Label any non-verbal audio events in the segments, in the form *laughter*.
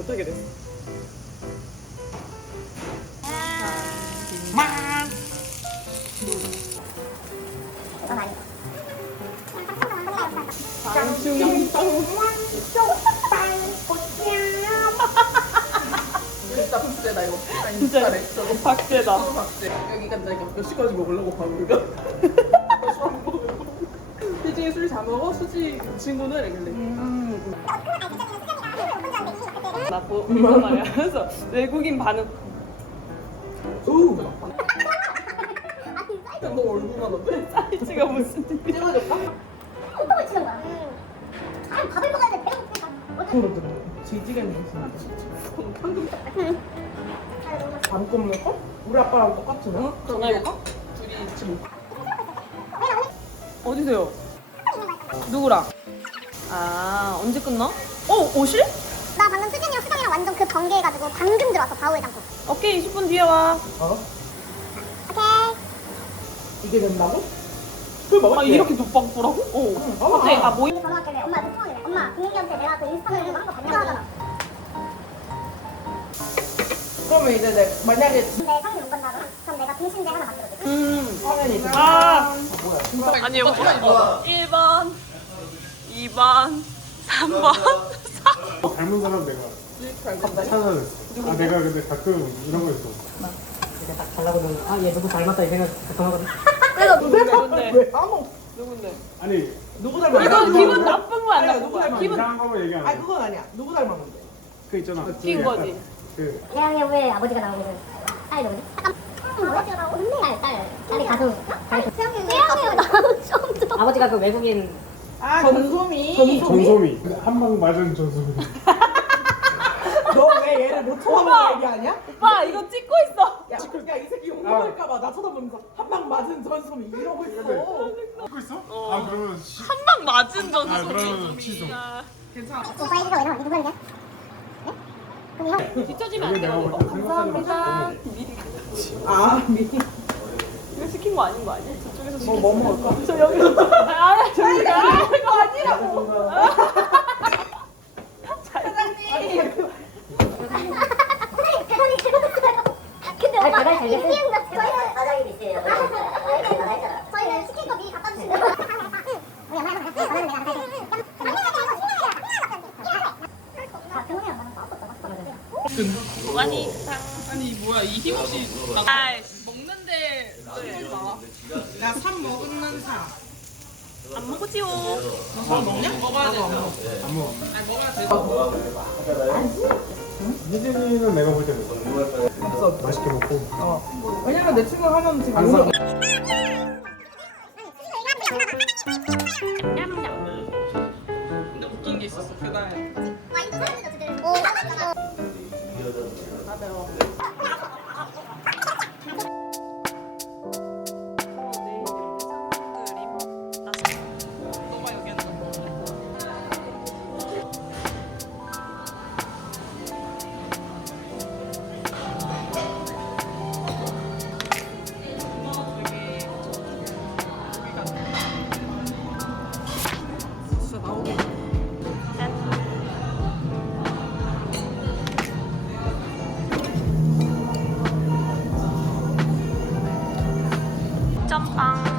못하게. 진짜 이거. 아니 진짜 박제다. 박제. 여기가 나 이거 몇 시까지 먹으려고 봐 우리가. 수지 술잘 먹어? 수지 친구는 이길래. 나 보, 보단 말이야. 그래서 외국인 반응. 우. 너 얼굴만 한데? 사이즈가 무슨 일이야? *laughs* 찍어줄까? 똥을 치는 거야. 아니 밥을 먹어야 돼. 배고프니까. 지지가 있었어. 안 꼽는 거? 우리 아빠랑 똑같은 거? 전화해볼까? 둘이 지금 어디세요? 누구랑? 아 언제 끝나? 어 오실? 완전 그 번개해가지고 방금 들어왔어 바우의 장소. 오케이 20분 뒤에 와. 어? 오케이. 이게 된다고? 술 먹을게. 아 이렇게 독박 보라고? 어. 어. 갑자기 아 모임. 언니 전화 왔길래 엄마한테 통화하길래 엄마 동민이한테 내가 그 인스타그램 이거 한거 봤냐 하잖아. 그러면 이제 내 만약에 근데 상대 못 간다고? 그럼 내가 등신대 하나 만들어줄게. 음. 성현이 이제 아 뭐야? 아니 여보. 1번, 2번, 3번, 4번. 닮은 사람 내가? 찾아냈어. 아 내가 근데 가끔 이런 거 있어. 이제 딱 달라고는 아얘 누구 닮았다 이 생각 가끔 하거든. 누군데? 왜 까먹? 누군데? 아니 누구 닮았는데? 이건 기분 나쁜 거야 안 아니, 나쁜 누구? 닮았는데? 기분 이상한 거만 얘기 안 아니 해. 그건 아니야. 누구 닮았는데? 그 있잖아. 그 웃긴 약간 거지. 그 태양의 후에 아버지가 나오거든. 딸이 누구지? 잠깐. 뭐였더라? 딸, 딸. 딸이 가수. 후에 나온 처음 들어. 아버지가 그 외국인 아 전소미. 전소미. 한 방 맞은 전소미. *laughs* 너왜 얘를 못 쳐다보고 얘기하냐? 오빠 이거 찍고 있어. 야, 야 이 새끼 욕먹을까봐 나 쳐다보면서 한 방 맞은 전소미 이러고 있어. 하고 있어? 아 그러면 시... 한 방 맞은 전아 그러면 취소. 괜찮아. 오빠 이거 왜 나와? 누구 하냐? 네? 그럼 이거 뒤쳐지면 안 내가 생각하는 감사합니다. 거 미리 아 미. 이거 시킨 거 아닌 거 아니야? 저쪽에서 시킨 뭐, 뭐 먹을까? 저 여기서 아, 아 저기 아, 이거 아니라고. 계산이 잘못했어요. 근데 아니, 엄마 배달이 잘 됐어요. 거 저희는 사장이 있어요. 저희는 시킨 거 미리 갖다 주시면 우리 엄마 하나 같이 전화는 내가 안 살게. 아, 병원에 안 가는 거 아팠다. 많이 아니 뭐야 이 힘없이 아, 먹는데 야삼 먹는 사. 안 먹지요. 너 먹냐? 먹어야 돼. 안 먹어. 안 먹어. 먹어야 돼. 희진이는 내가 볼때 먹어. 맛있게 먹고. 어. 왜냐면 내 친구 하면 지금 항상 먹는 근데 웃긴 게 있었어. 그날 너가 邦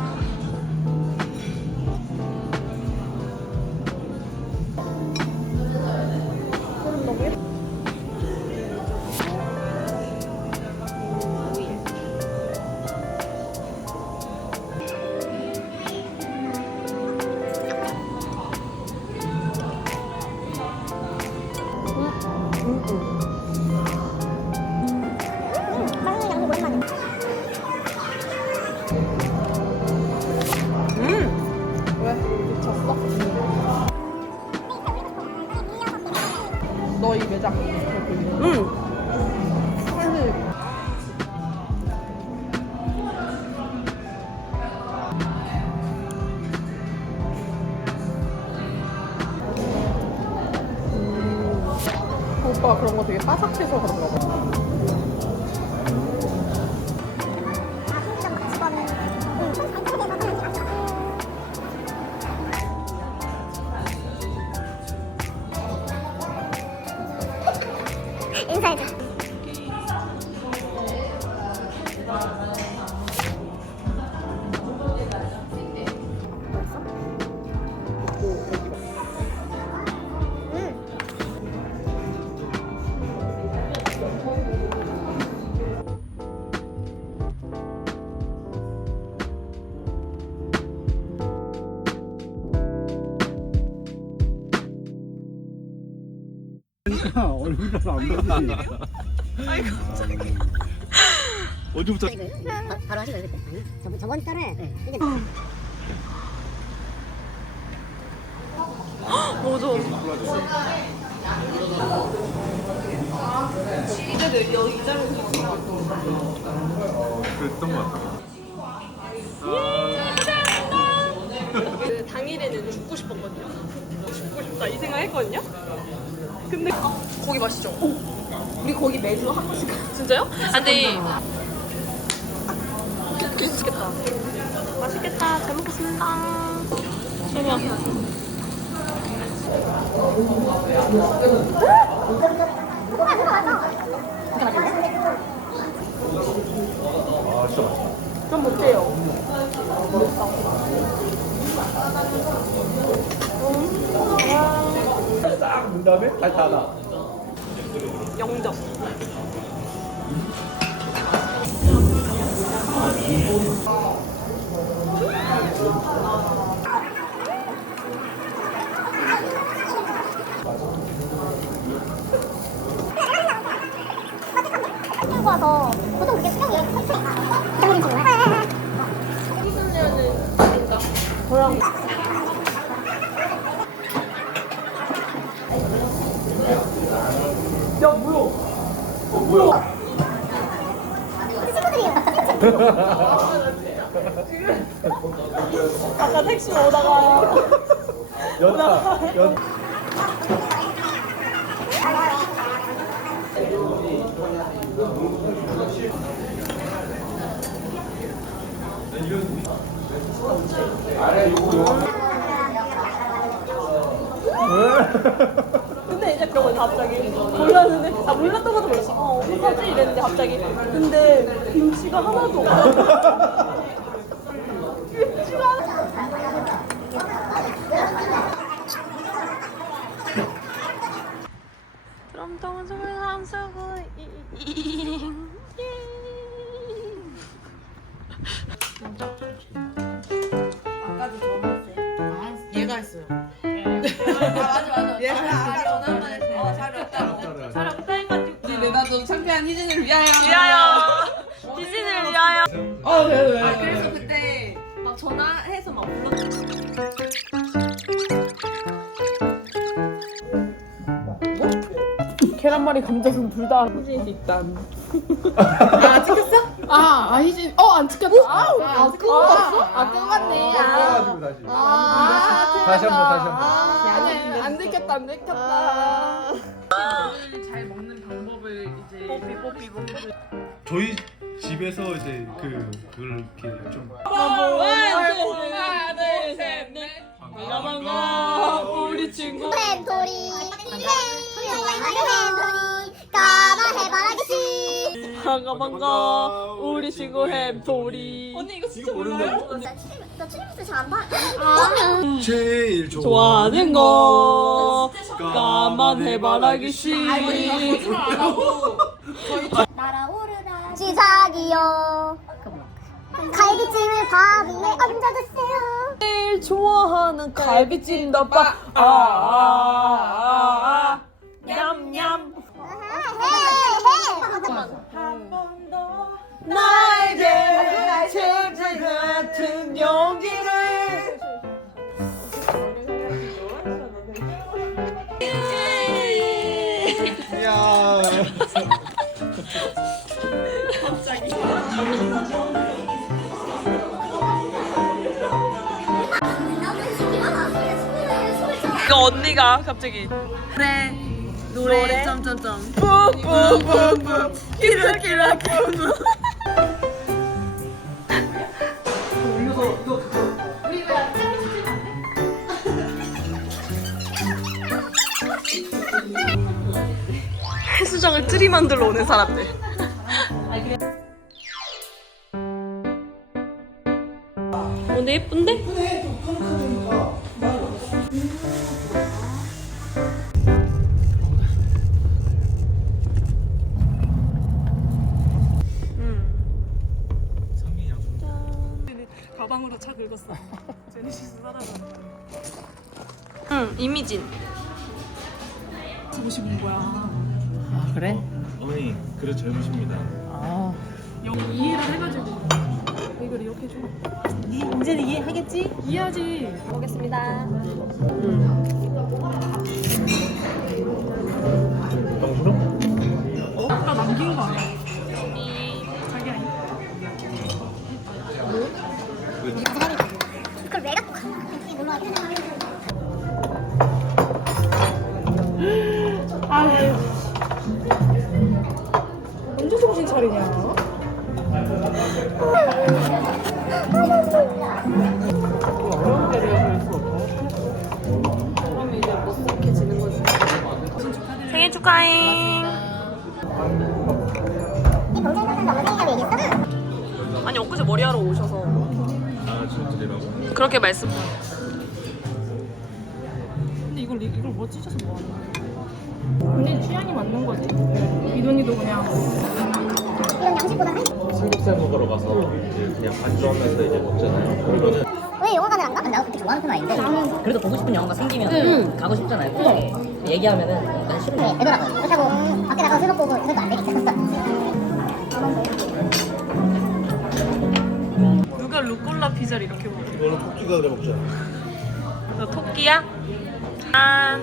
너 얼굴이 안 보지. 언제부터 바로 하시죠 그때. 저번 저번 달에 이제 뭐죠? 이제들 여기 이 자리에서 그랬던 것 같아. 그 당일에는 죽고 싶었거든요. 죽고 싶다 이 생각 했거든요. 근데 고기 맛있죠? 우리 거기 매주 한 번씩 가. 진짜요? 아, 근데 맛있겠다. 맛있겠다. 잘 먹겠습니다. 맞아. 아, 진짜 맛있다. 좀 못해요. 딱문 다음에 다시 닫아. 영접. 들고 와서 보통 그게 수영이 수영이 정말. 아까 택시 오다가 연타. 연. 근데 이제 병원 갑자기 몰랐는데 아 몰랐던 것도 몰랐어. 어 어떡하지 이랬는데 갑자기 근데 김치가 하나도 없어. 계란 말이 감자전 둘다 후진 일단. 아 찍혔어? 아, 아 희진. 어, 안 찍혔다. 아, 아, 끊었어? 아, 끊었네. 아, 가지고 다시. 아, 다시 한 번, 다시 한 번. 아, 네, 안 들켰다, 안 들켰다. 잘 먹는 방법을 이제 뽀삐 뽀삐 뽀삐 저희 집에서 이제 그 그걸 이렇게 좀 하나 둘 셋 넷 반가 반가 우리 친구 햄토리 반가 반가 우리 친구 햄토리. 언니 이거 진짜 몰라요? 나 추리미스 잘안 봐. 아, 제일 좋아하는 거. 까만 해바라기 씨. 날아오르다. 시작이요. 갈비찜을 밥 위에 얹어주세요. 제일 좋아하는 갈비찜 덮밥. 아, 아아아. 냠냠 이거 언니가 갑자기 노래 노래? 점점점. 뿜뿜뿜뿜. 키라키라 뿜뿜 해수장을 트리 만들러 오는 사람들 가방으로 차 긁었어. 제니시스 사라져. 응, 이미진. 보시고 온 거야. 아 그래? 어머니 그래 젊으십니다. 아 여기 이해를 해가지고 이걸 이렇게 줘. 이제는 이해하겠지? 이해하지. 먹겠습니다. 어? 아유. 언제 정신 차리냐? 어려운 때를 할수 없어. 그러면 이제 못생겨지는 거지. 생일 축하해. 아니 엊그제 머리하러 오셔서 아 지금 드리라고? 그렇게 말씀. 뭐 찢어서 뭐 하는 근데 취향이 맞는 거지. 이돈이도 그냥 이런 양식보다 한 삼겹살 먹으러 가서 이제 그냥 반주하면서 이제 먹잖아요. 그러면은 왜 영화관을 안 가? 내가 그렇게 좋아하는 편 아닌데 그래도 보고 싶은 영화가 생기면 가고 싶잖아요. 솔직히. 얘기하면은 난 싫은 네, 되더라고요 그렇다고 음, 밖에 나가서 술 먹고 저도 안 되겠죠 누가 루꼴라 피자를 이렇게 먹어? 이걸로 토끼가 그래 먹잖아. 너 토끼야? 짠.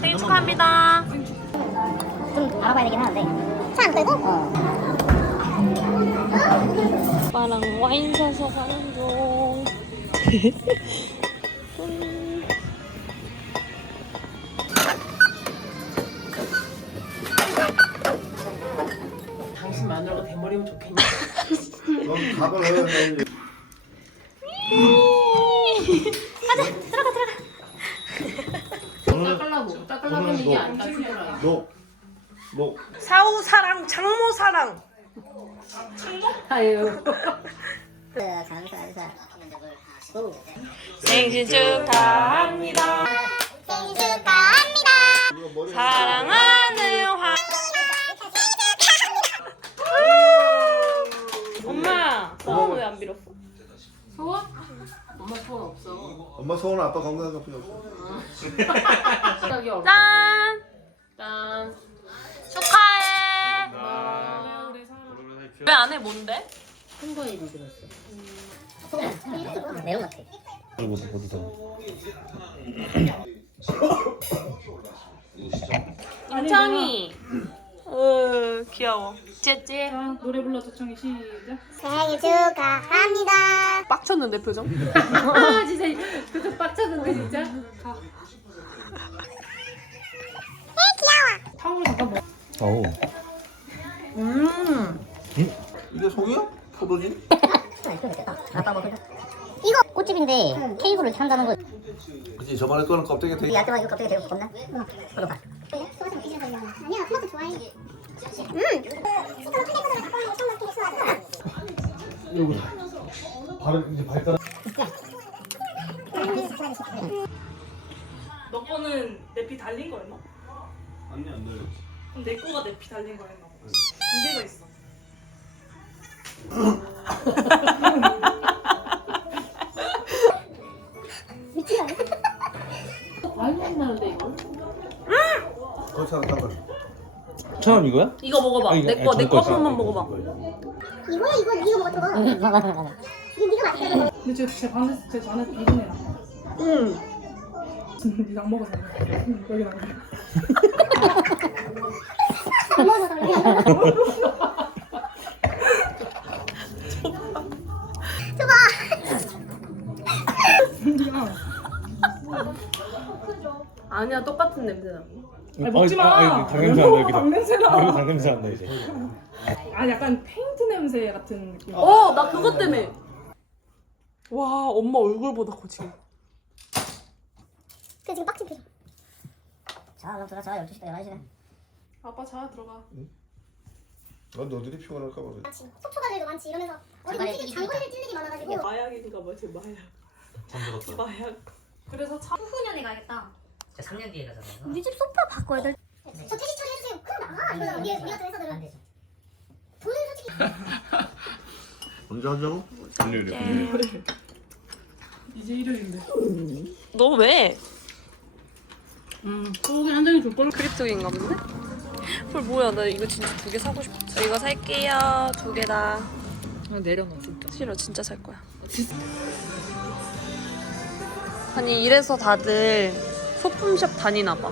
생일 축하합니다. 좀 알아봐야 되긴 하는데 차안 끌고? 어 오빠랑 와인 사서 가는 중. 당신 마누라가 대머리면 좋겠냐? 넌 답을 해야 돼. 닦으려고 닦으려고 하는 게 아니다 친구라. 녹. 녹. 사우 사랑, 장모 사랑. 아유. 감사합니다 *laughs* 생신 축하합니다. 생일 축하합니다 사랑하는 화. 엄마, 소원 왜 안 빌었어? 소원? 엄마 소원 없어. 엄마 소원은 아빠 건강한 것뿐이 없어. 짠. 짠. 왜안 해? 뭔데? 큰 거에 들었어. 매운 같아 그리고 모두 인창이. 어, 귀여워. 째째. 자, 노래 불러 조청이 시작. 생일 축하합니다 빡쳤는데 표정? 아 진짜 그거 빡쳤는데 진짜. 타올 잠깐 먹. 어우. 음. 이게 속이야? 포도지? 아빠 뭐 이거 꽃집인데 케이블을 탄다는 거 그치 저번에 거는 껍데기 되게 야 때만 이거 갑자기 되게 겁나 저도 봐 소화장 드시는 거냐 아니야 토마토 좋아해 음 갖고 와서 처음 이제 발가락 너 거는 내피 달린 거였나? 아니 안 돼. 그럼 내 거가 내피 달린 거였나 봐. 두 개가 있어. 많이 이거? 이거야? 이거 먹어봐. 아니, 내 거, 아니, 내거전한 번만 거 먹어봐. 이거야 이거 네가 먹었던 거 이거 네가 근데 제, 제 반에 제 반에 비린내 나. 응. 네가 안 먹어서. 응, 여기 나. 안 먹어서 아니야, 똑같은 냄새 나. 아니, 먹지 마. 아, 당 냄새 안 나, 여기다. 당 냄새 나. 여기 당 냄새 안 나, 이제. 아 약간 페인트 냄새 같은 느낌. 어, 나 그것 때문에. 와, 엄마 얼굴보다 커지. 그 지금 빡친 표정 자 그럼 들어가 자 12시 때 11시네 아빠 자 들어가. 난 너들이 피곤할까 봐. 그래. 속초 가들도 많지 이러면서 어디 음식이 장거리를 찔리기 많아가지고 마약인가 뭐지, 마약. 마약. 그래서 차. 후년에 가야겠다 저 3년 뒤에 가잖아요. 우리 집 소파 바꿔야 돼. 저 퇴직 처리해주세요. 그럼 나가. 이거 우리 우리 같은 회사들은 돈은 솔직히 *laughs* 언제 하자고? 일요일에. 이제 일요일인데. 너 왜? 음, 소고기 한 장이 줄걸? 그립톡인가 본데? 헐 뭐야 나 이거 진짜 두 개 사고 싶어 저 이거 살게요 두 개다 내려놔 진짜. 싫어 진짜 살 거야 아니 이래서 다들 소품샵 다니나 봐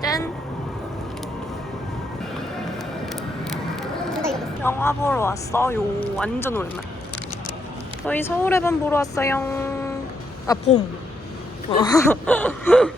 짠 영화 보러 왔어요. 완전 오랜만. 저희 서울의 밤 보러 왔어요. 아 봄. *laughs*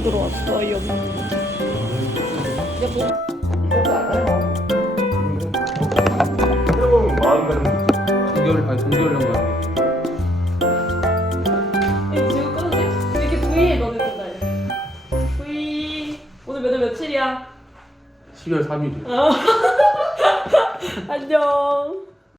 먹고 들어왔어요. 새로운 마음가짐 동결 아니 동결이란 거야. 지금. 이렇게 오늘 몇월 며칠이야? 12월 3일. *laughs* 안녕.